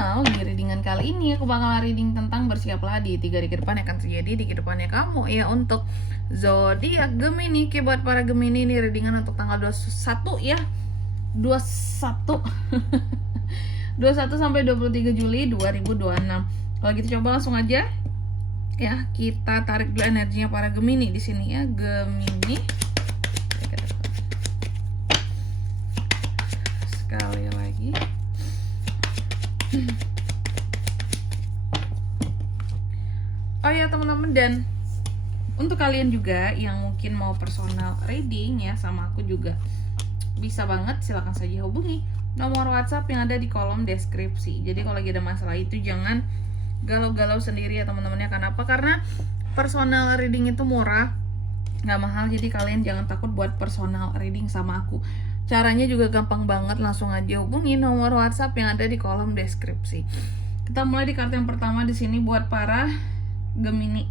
Well, di readingan kali ini aku bakal reading tentang bersiaplah di 3 hari ke depan akan terjadi di kedepannya kamu ya untuk zodiak Gemini. Oke, buat para Gemini ini readingan untuk tanggal 21 ya. 21 21 sampai 23 Juli 2026. Kalau gitu coba langsung aja ya kita tarik dulu energinya para Gemini di sini ya. Gemini. Sekali lagi. Oh ya teman-teman, dan untuk kalian juga yang mungkin mau personal reading ya sama aku juga bisa banget, silahkan saja hubungi nomor WhatsApp yang ada di kolom deskripsi. Jadi kalau lagi ada masalah itu jangan galau-galau sendiri ya teman-temannya. Kenapa? Karena personal reading itu murah, nggak mahal. Jadi kalian jangan takut buat personal reading sama aku. Caranya juga gampang banget, langsung aja hubungi nomor WhatsApp yang ada di kolom deskripsi. Kita mulai di kartu yang pertama di sini buat para Gemini.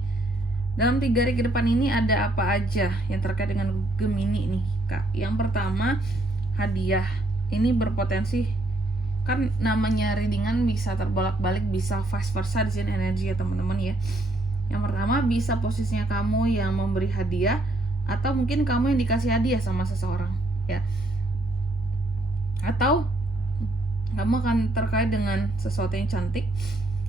Dalam 3 hari ke depan ini ada apa aja yang terkait dengan Gemini nih, Kak? Yang pertama, hadiah. Ini berpotensi, kan namanya readingan bisa terbolak-balik, bisa vice versa di sini energi ya teman-teman ya. Yang pertama, bisa posisinya kamu yang memberi hadiah atau mungkin kamu yang dikasih hadiah sama seseorang ya. Atau kamu akan terkait dengan sesuatu yang cantik,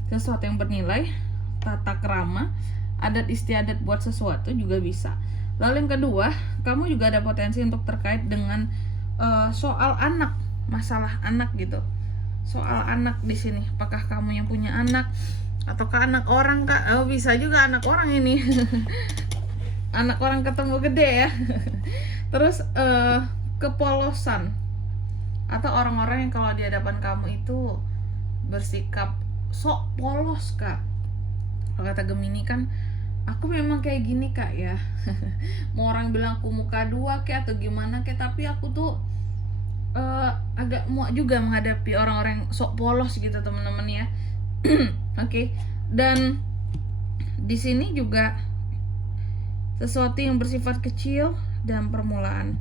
sesuatu yang bernilai, tata krama, adat istiadat buat sesuatu juga bisa. Lalu yang kedua, kamu juga ada potensi untuk terkait dengan soal anak, masalah anak gitu. Soal anak di sini, apakah kamu yang punya anak ataukah anak orang, Kak? Oh, bisa juga anak orang ini. Anak orang ketemu gede ya. Terus kepolosan atau orang-orang yang kalau di hadapan kamu itu bersikap sok polos, Kak. Kalau kata Gemini kan, aku memang kayak gini, Kak ya. Mau orang bilang aku muka dua kayak atau gimana kayak, tapi aku tuh agak muak juga menghadapi orang-orang sok polos gitu teman-teman ya. Oke. Dan di sini juga sesuatu yang bersifat kecil dan permulaan.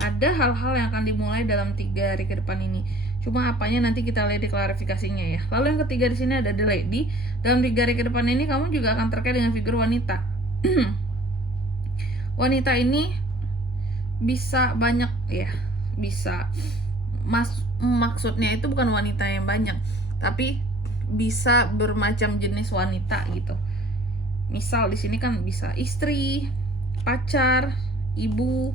Ada hal-hal yang akan dimulai dalam 3 hari ke depan ini. Cuma apanya nanti kita lihat di klarifikasinya ya. Lalu yang ketiga di sini ada the lady. Dalam 3 hari ke depan ini kamu juga akan terkait dengan figur wanita. Wanita ini bisa banyak ya. Bisa maksudnya itu bukan wanita yang banyak, tapi bisa bermacam jenis wanita gitu. Misal di sini kan bisa istri, pacar, ibu,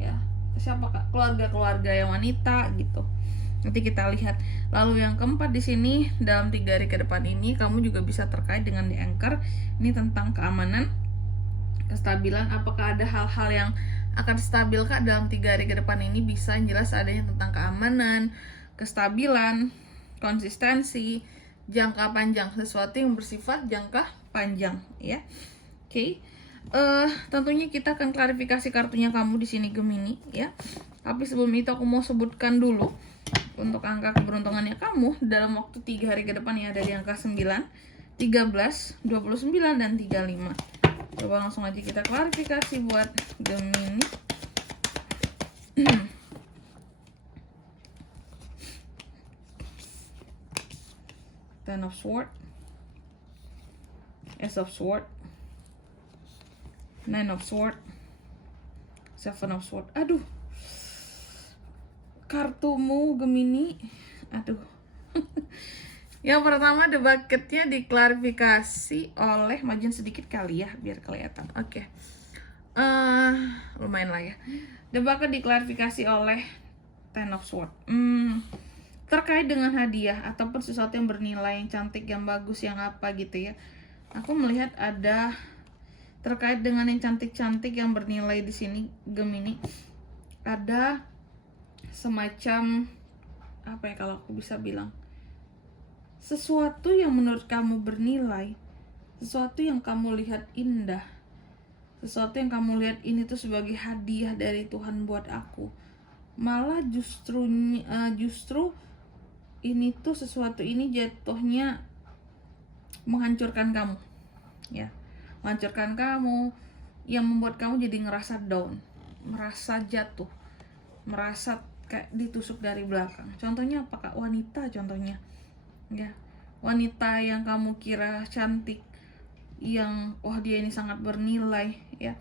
ya siapa, Kak? Keluarga yang wanita gitu. Nanti kita lihat. Lalu yang keempat di sini dalam 3 hari ke depan ini kamu juga bisa terkait dengan the anchor. Ini tentang keamanan, kestabilan. Apakah ada hal-hal yang akan stabil, Kak, dalam 3 hari ke depan ini? Bisa yang jelas adanya tentang keamanan, kestabilan, konsistensi, jangka panjang, sesuatu yang bersifat jangka panjang ya. Oke. Tentunya kita akan klarifikasi kartunya kamu di sini Gemini ya. Tapi sebelum itu aku mau sebutkan dulu untuk angka keberuntungannya kamu dalam waktu 3 hari ke depan yang ada di angka 9, 13, 29 dan 35. Coba langsung aja kita klarifikasi buat Gemini. Ten of Swords, Ace of Swords, Nine of Swords, Seven of Swords. Aduh, kartumu Gemini. Aduh. Yang pertama the bucketnya diklarifikasi oleh, majuin sedikit kali ya biar kelihatan. Oke. Lumayan lah ya. The bucket diklarifikasi oleh Ten of Swords. Terkait dengan hadiah ataupun sesuatu yang bernilai, yang cantik, yang bagus, yang apa gitu ya. Aku melihat ada terkait dengan yang cantik-cantik yang bernilai di sini Gemini. Ada semacam apa ya kalau aku bisa bilang, sesuatu yang menurut kamu bernilai, sesuatu yang kamu lihat indah, sesuatu yang kamu lihat ini tuh sebagai hadiah dari Tuhan buat aku. Malah justru ini tuh sesuatu ini jatuhnya menghancurkan kamu ya, menghancurkan kamu, yang membuat kamu jadi ngerasa down, merasa jatuh, merasa kayak ditusuk dari belakang. Contohnya apa, Kak? Wanita contohnya ya. Wanita yang kamu kira cantik, yang wah dia ini sangat bernilai ya,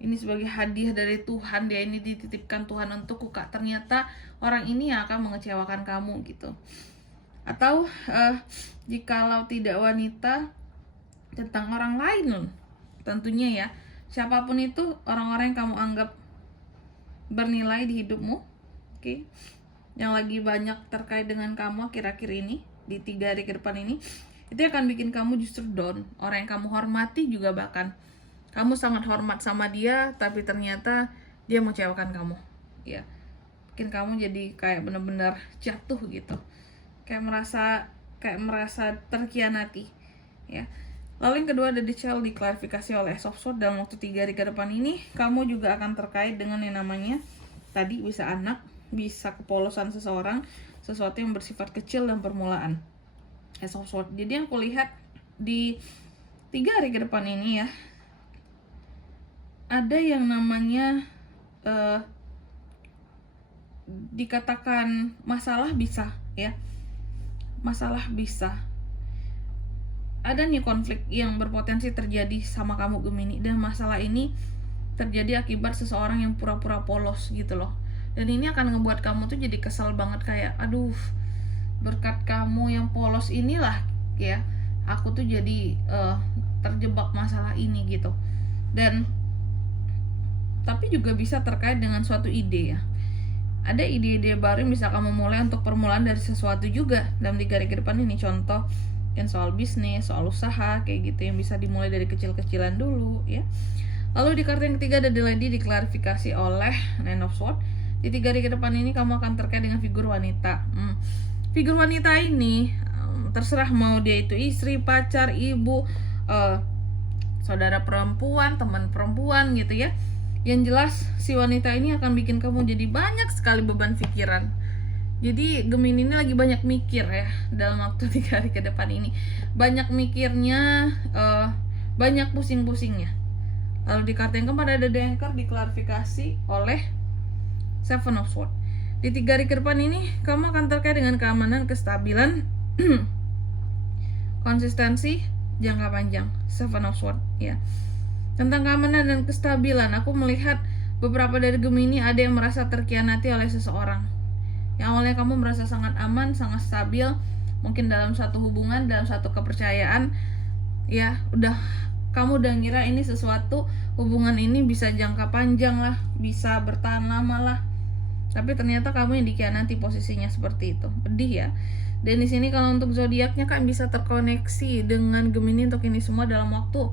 ini sebagai hadiah dari Tuhan, dia ini dititipkan Tuhan untukku Kak, ternyata orang ini yang akan mengecewakan kamu gitu. Atau jikalau tidak wanita, tentang orang lain tentunya ya, siapapun itu orang-orang yang kamu anggap bernilai di hidupmu, oke, yang lagi banyak terkait dengan kamu akhir-akhir ini, di 3 hari ke depan ini, itu akan bikin kamu justru down. Orang yang kamu hormati juga, bahkan kamu sangat hormat sama dia, tapi ternyata dia mengecewakan kamu ya, bikin kamu jadi kayak benar-benar jatuh gitu, kayak merasa terkhianati ya. Lalu yang kedua ada detail diklarifikasi oleh Ace of Swords. Dalam waktu 3 hari ke depan ini, kamu juga akan terkait dengan yang namanya tadi, bisa anak, bisa kepolosan seseorang, sesuatu yang bersifat kecil dan permulaan. Ace of Swords. Jadi yang kulihat di 3 hari ke depan ini ya, ada yang namanya dikatakan masalah bisa ya, masalah bisa. Ada nih konflik yang berpotensi terjadi sama kamu Gemini, dan masalah ini terjadi akibat seseorang yang pura-pura polos gitu loh. Dan ini akan ngebuat kamu tuh jadi kesel banget, kayak aduh, berkat kamu yang polos inilah ya aku tuh jadi terjebak masalah ini gitu. Dan tapi juga bisa terkait dengan suatu ide ya, ada ide-ide baru yang bisa kamu mulai untuk permulaan dari sesuatu juga dalam 3 hari ke depan ini. Contoh yang soal bisnis, soal usaha kayak gitu, yang bisa dimulai dari kecil-kecilan dulu ya. Lalu di kartu yang ketiga ada The Lady, diklarifikasi oleh Nine of Swords. Di 3 hari ke depan ini kamu akan terkait dengan figur wanita. Figur wanita ini terserah mau dia itu istri, pacar, ibu, saudara perempuan, teman perempuan gitu ya. Yang jelas si wanita ini akan bikin kamu jadi banyak sekali beban pikiran. Jadi Gemini ini lagi banyak mikir ya dalam waktu 3 hari ke depan ini. Banyak mikirnya, banyak pusing-pusingnya. Lalu di kartu yang keempat ada The Anchor, diklarifikasi oleh Seven of Swords. Di 3 hari ke depan ini kamu akan terkait dengan keamanan, kestabilan, konsistensi jangka panjang. Seven of Swords ya. Tentang keamanan dan kestabilan, aku melihat beberapa dari Gemini ada yang merasa terkhianati oleh seseorang. Yang awalnya kamu merasa sangat aman, sangat stabil, mungkin dalam satu hubungan, dalam satu kepercayaan, ya kamu udah ngira ini sesuatu, hubungan ini bisa jangka panjang lah, bisa bertahan lama lah. Tapi ternyata kamu yang dikhianati, posisinya seperti itu. Pedih ya. Dan di sini kalau untuk zodiaknya kan bisa terkoneksi dengan Gemini untuk ini semua dalam waktu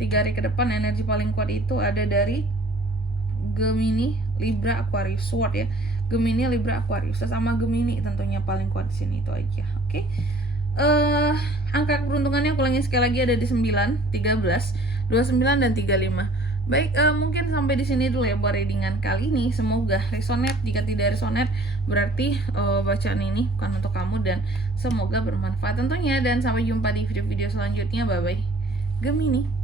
3 hari ke depan. Energi paling kuat itu ada dari Gemini, Libra, Aquarius, Sword ya. Gemini, Libra, Aquarius, sesama Gemini tentunya paling kuat di sini, itu aja. Oke. Angka keberuntungannya aku ulangi sekali lagi, ada di 9, 13, 29 dan 35. Baik, mungkin sampai di sini dulu ya buat readingan kali ini. Semoga resonate. Jika tidak resonate, berarti bacaan ini bukan untuk kamu, dan semoga bermanfaat tentunya. Dan sampai jumpa di video-video selanjutnya. Bye bye Gemini.